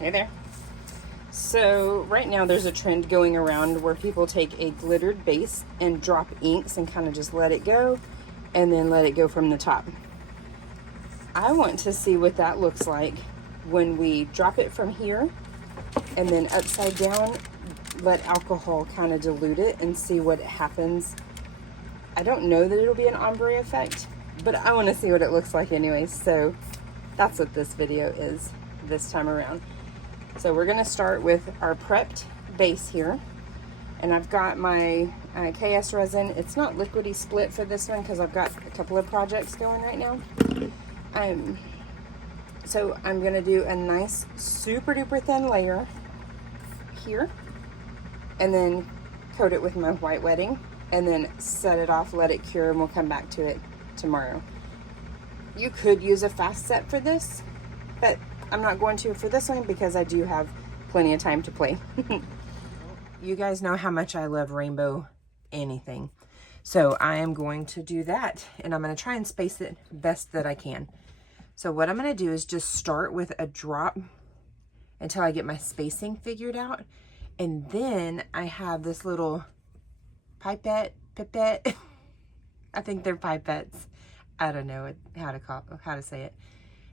Hey there. So right now there's a trend going around where people take a glittered base and drop inks and kind of just let it go and then let it go from the top. I want to see what that looks like when we drop it from here and then upside down, let alcohol kind of dilute it and see what happens. I don't know that it'll be an ombre effect, but I want to see what it looks like anyways. So that's what this video is this time around. So we're gonna start with our prepped base here. And I've got my KS resin. It's not Liquidy Split for this one because I've got a couple of projects going right now. So I'm gonna do a nice super duper thin layer here and then coat it with my white wedding and then set it off, let it cure, and we'll come back to it tomorrow. You could use a fast set for this, but I'm not going to for this one because I do have plenty of time to play. You guys know how much I love rainbow anything. So I am going to do that, and I'm going to try and space it best that I can. So what I'm going to do is just start with a drop until I get my spacing figured out. And then I have this little pipette. I think they're pipettes. I don't know how to say it.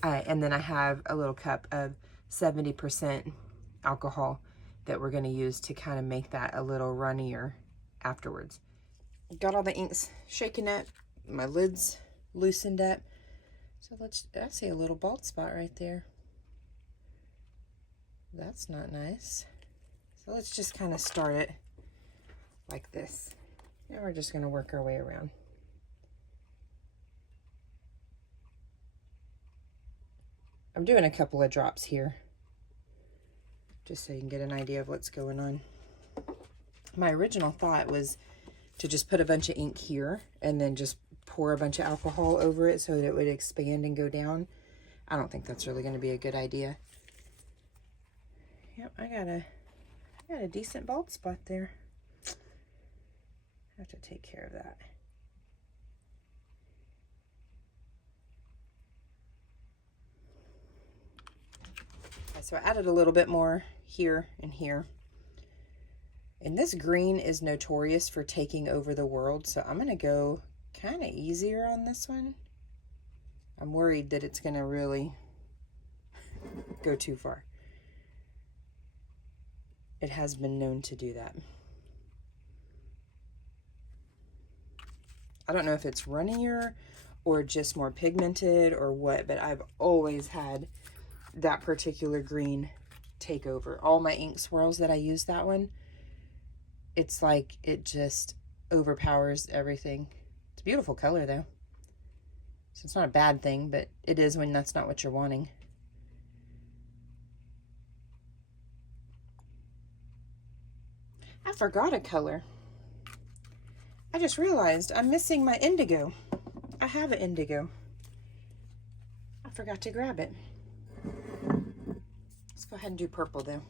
And then I have a little cup of 70% alcohol that we're going to use to kind of make that a little runnier afterwards. Got all the inks shaken up, my lid's loosened up. So I see a little bald spot right there. That's not nice. So let's just kind of start it like this. And we're just going to work our way around. I'm doing a couple of drops here, just so you can get an idea of what's going on. My original thought was to just put a bunch of ink here and then just pour a bunch of alcohol over it so that it would expand and go down. I don't think that's really going to be a good idea. Yep, I got a decent bald spot there. I have to take care of that. So I added a little bit more here and here. And this green is notorious for taking over the world, so I'm going to go kind of easier on this one. I'm worried that it's going to really go too far. It has been known to do that. I don't know if it's runnier or just more pigmented or what, but I've always had that particular green take over. All my ink swirls that I use that one, it's like it just overpowers everything. It's a beautiful color though. So it's not a bad thing, but it is when that's not what you're wanting. I forgot a color. I just realized I'm missing my indigo. I have an indigo. I forgot to grab it. Let's go ahead and do purple though.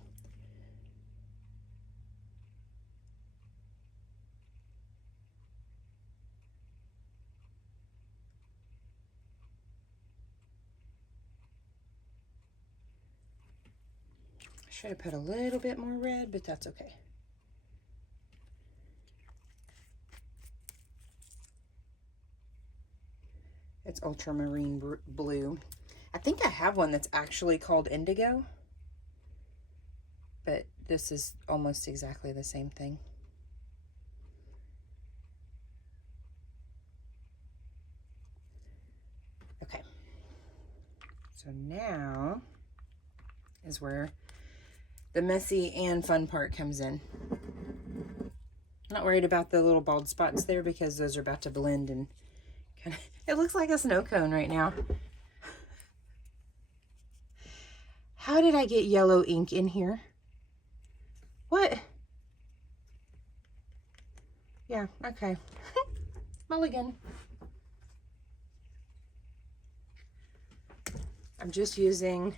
I should have put a little bit more red, but that's okay. It's ultramarine blue. I think I have one that's actually called indigo, but this is almost exactly the same thing. Okay, so now is where the messy and fun part comes in. I'm not worried about the little bald spots there because those are about to blend and kind of, it looks like a snow cone right now. How did I get yellow ink in here? What? Yeah, okay. Mulligan. I'm just using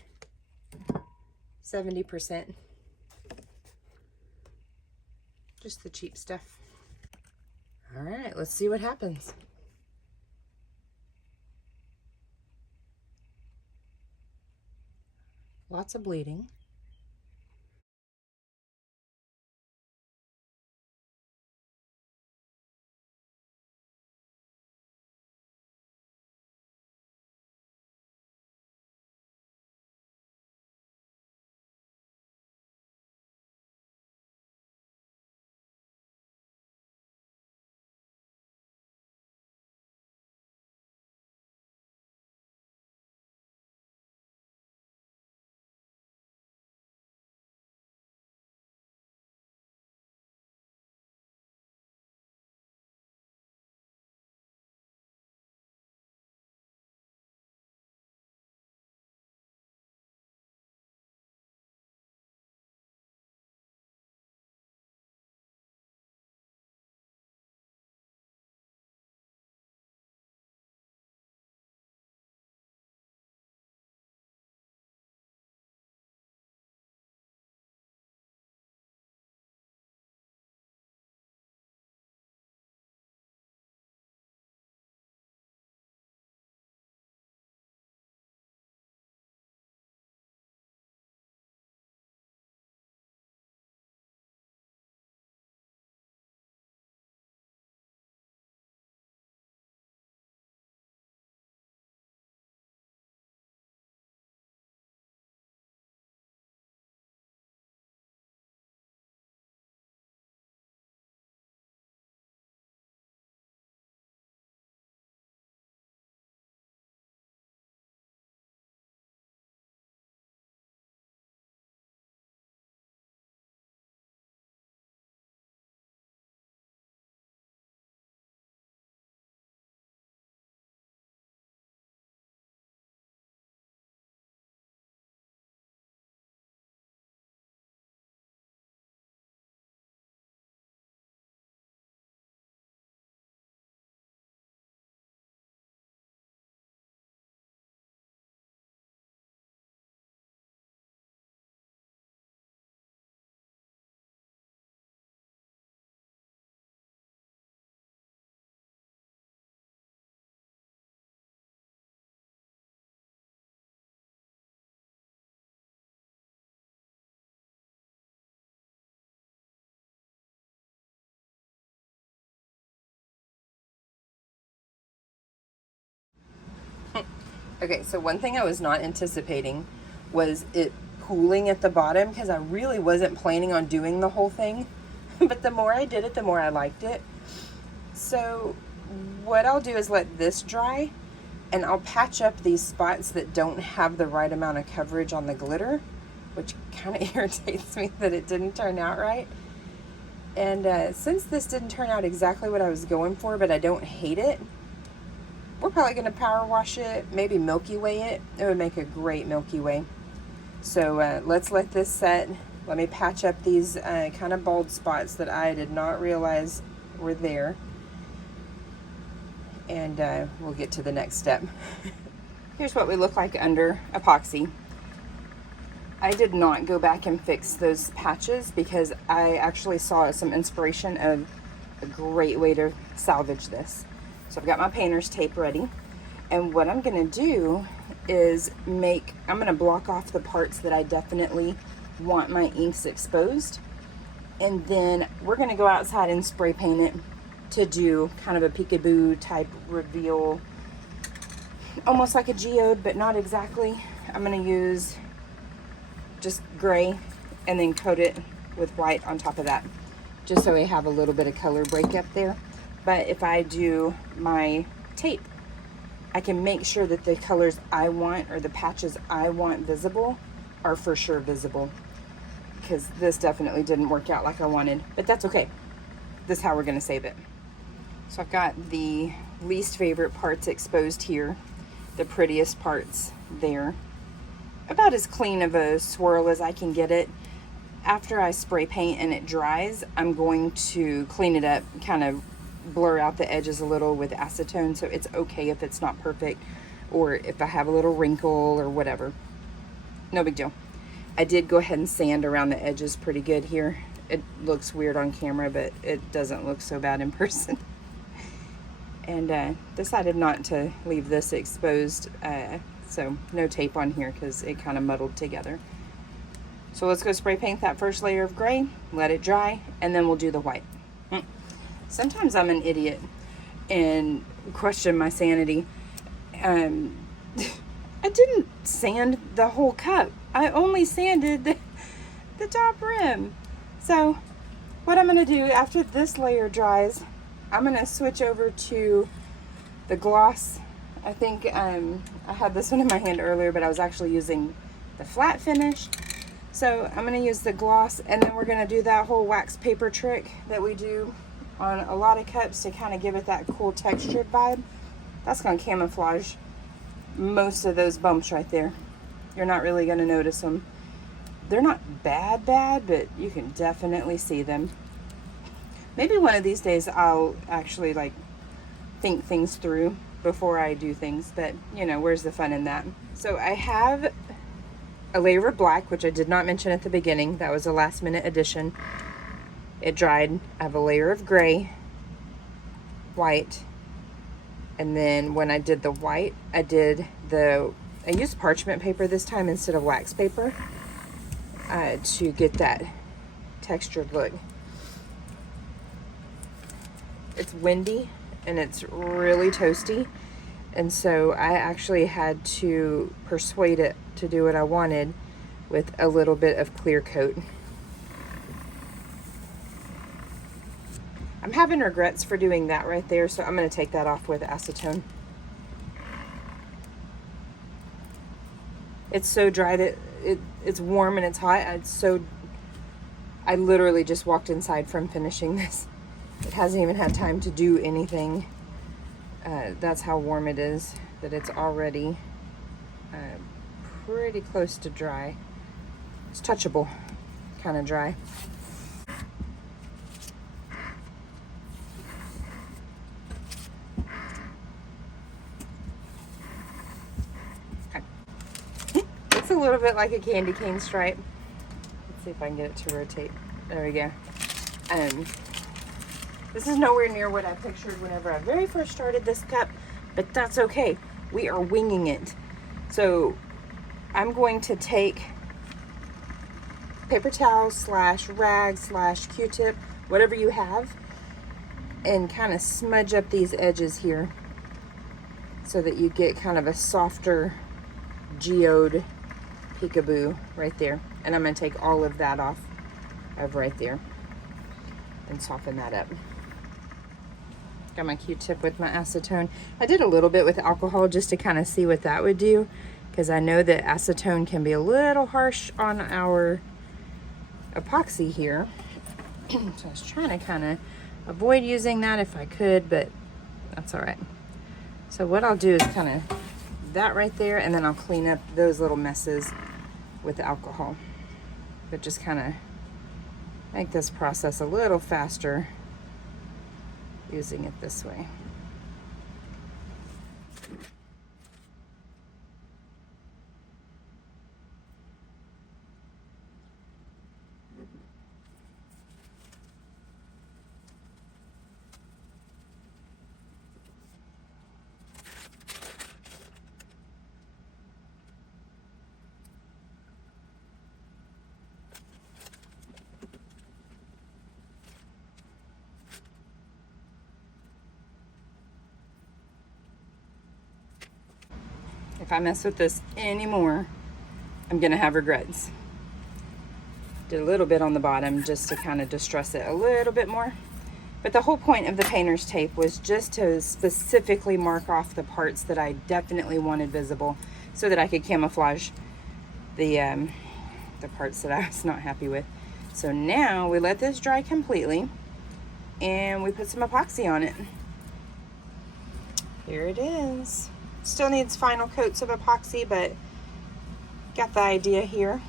70%. Just the cheap stuff. All right, let's see what happens. Lots of bleeding. Okay, so one thing I was not anticipating was it pooling at the bottom, because I really wasn't planning on doing the whole thing. But the more I did it, the more I liked it. So what I'll do is let this dry, and I'll patch up these spots that don't have the right amount of coverage on the glitter, which kind of irritates me that it didn't turn out right. And since this didn't turn out exactly what I was going for, but I don't hate it, we're probably going to power wash it, maybe Milky Way it. It would make a great Milky Way. So let's let this set. Let me patch up these kind of bald spots that I did not realize were there. And we'll get to the next step. Here's what we look like under epoxy. I did not go back and fix those patches because I actually saw some inspiration of a great way to salvage this. So I've got my painter's tape ready, and what I'm gonna do is I'm gonna block off the parts that I definitely want my inks exposed, and then we're gonna go outside and spray paint it to do kind of a peekaboo type reveal, almost like a geode, but not exactly. I'm gonna use just gray and then coat it with white on top of that, just so we have a little bit of color break up there. But if I do my tape, I can make sure that the colors I want, or the patches I want visible, are for sure visible, because this definitely didn't work out like I wanted, but that's okay. This is how we're gonna save it. So I've got the least favorite parts exposed here, the prettiest parts there. About as clean of a swirl as I can get it. After I spray paint and it dries, I'm going to clean it up, kind of blur out the edges a little with acetone, so it's okay if it's not perfect, or if I have a little wrinkle or whatever. No big deal. I did go ahead and sand around the edges pretty good here. It looks weird on camera, but it doesn't look so bad in person. And decided not to leave this exposed, so no tape on here because it kind of muddled together. So let's go spray paint that first layer of gray, let it dry, and then we'll do the white. Sometimes I'm an idiot and question my sanity. I didn't sand the whole cup. I only sanded the top rim. So what I'm gonna do after this layer dries, I'm gonna switch over to the gloss. I think I had this one in my hand earlier, but I was actually using the flat finish. So I'm gonna use the gloss, and then we're gonna do that whole wax paper trick that we do on a lot of cups to kind of give it that cool textured vibe. That's gonna camouflage most of those bumps right there. You're not really gonna notice them. They're not bad, but you can definitely see them. Maybe one of these days I'll actually like think things through before I do things, but you know, where's the fun in that? So I have a layer of black, which I did not mention at the beginning. That was a last minute addition. It dried. I have a layer of gray, white, and then when I did the white, I used parchment paper this time instead of wax paper to get that textured look. It's windy and it's really toasty, and so I actually had to persuade it to do what I wanted with a little bit of clear coat. I'm having regrets for doing that right there, so I'm going to take that off with acetone. It's so dry that it's warm and it's hot. I literally just walked inside from finishing this. It hasn't even had time to do anything. That's how warm it is, that it's already pretty close to dry. It's touchable, kind of dry. It's a little bit like a candy cane stripe. Let's see if I can get it to rotate. There we go. This is nowhere near what I pictured whenever I very first started this cup, but that's okay. We are winging it. So I'm going to take paper towel / rag / Q-tip, whatever you have, and kind of smudge up these edges here so that you get kind of a softer geode peekaboo right there. And I'm going to take all of that off of right there and soften that up. Got my Q-tip with my acetone. I did a little bit with alcohol just to kind of see what that would do, because I know that acetone can be a little harsh on our epoxy here. So I was trying to kind of avoid using that if I could, but that's all right. So what I'll do is kind of that right there, and then I'll clean up those little messes with the alcohol. But just kind of make this process a little faster using it this way. If I mess with this anymore, I'm gonna have regrets. Did a little bit on the bottom just to kind of distress it a little bit more. But the whole point of the painter's tape was just to specifically mark off the parts that I definitely wanted visible so that I could camouflage the parts that I was not happy with. So now we let this dry completely and we put some epoxy on it. Here it is. Still needs final coats of epoxy, but got the idea here.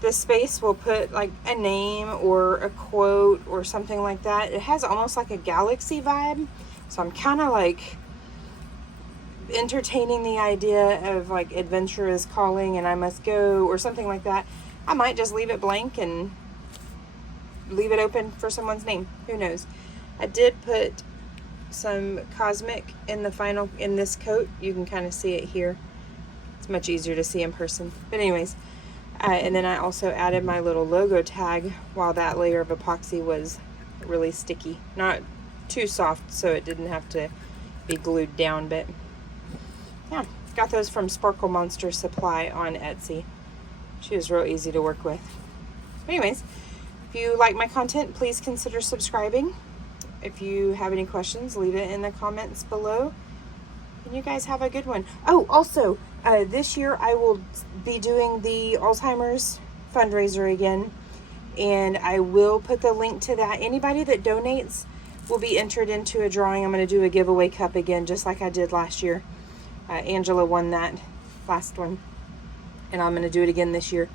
This space will put like a name or a quote or something like that. It has almost like a galaxy vibe. So I'm kind of like entertaining the idea of like adventure is calling and I must go or something like that. I might just leave it blank and leave it open for someone's name. Who knows? I did put some cosmic in this coat. You can kind of see it here. It's much easier to see in person. But anyways, and then I also added my little logo tag while that layer of epoxy was really sticky. Not too soft so it didn't have to be glued down, but yeah, got those from Sparkle Monster Supply on Etsy. She was real easy to work with. Anyways, if you like my content, please consider subscribing. If you have any questions, leave it in the comments below. And you guys have a good one. Oh, also, this year I will be doing the Alzheimer's fundraiser again. And I will put the link to that. Anybody that donates will be entered into a drawing. I'm going to do a giveaway cup again, just like I did last year. Angela won that last one. And I'm going to do it again this year.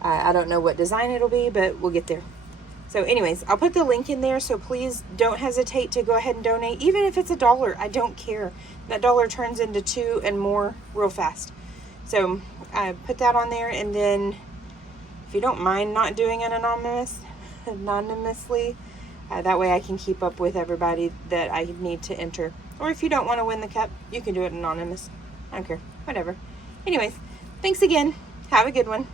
I don't know what design it'll be, but we'll get there. So anyways, I'll put the link in there, so please don't hesitate to go ahead and donate. Even if it's $1, I don't care. That $1 turns into $2 and more real fast. So I put that on there, and then if you don't mind not doing it anonymously, that way I can keep up with everybody that I need to enter. Or if you don't want to win the cup, you can do it anonymous. I don't care. Whatever. Anyways, thanks again. Have a good one.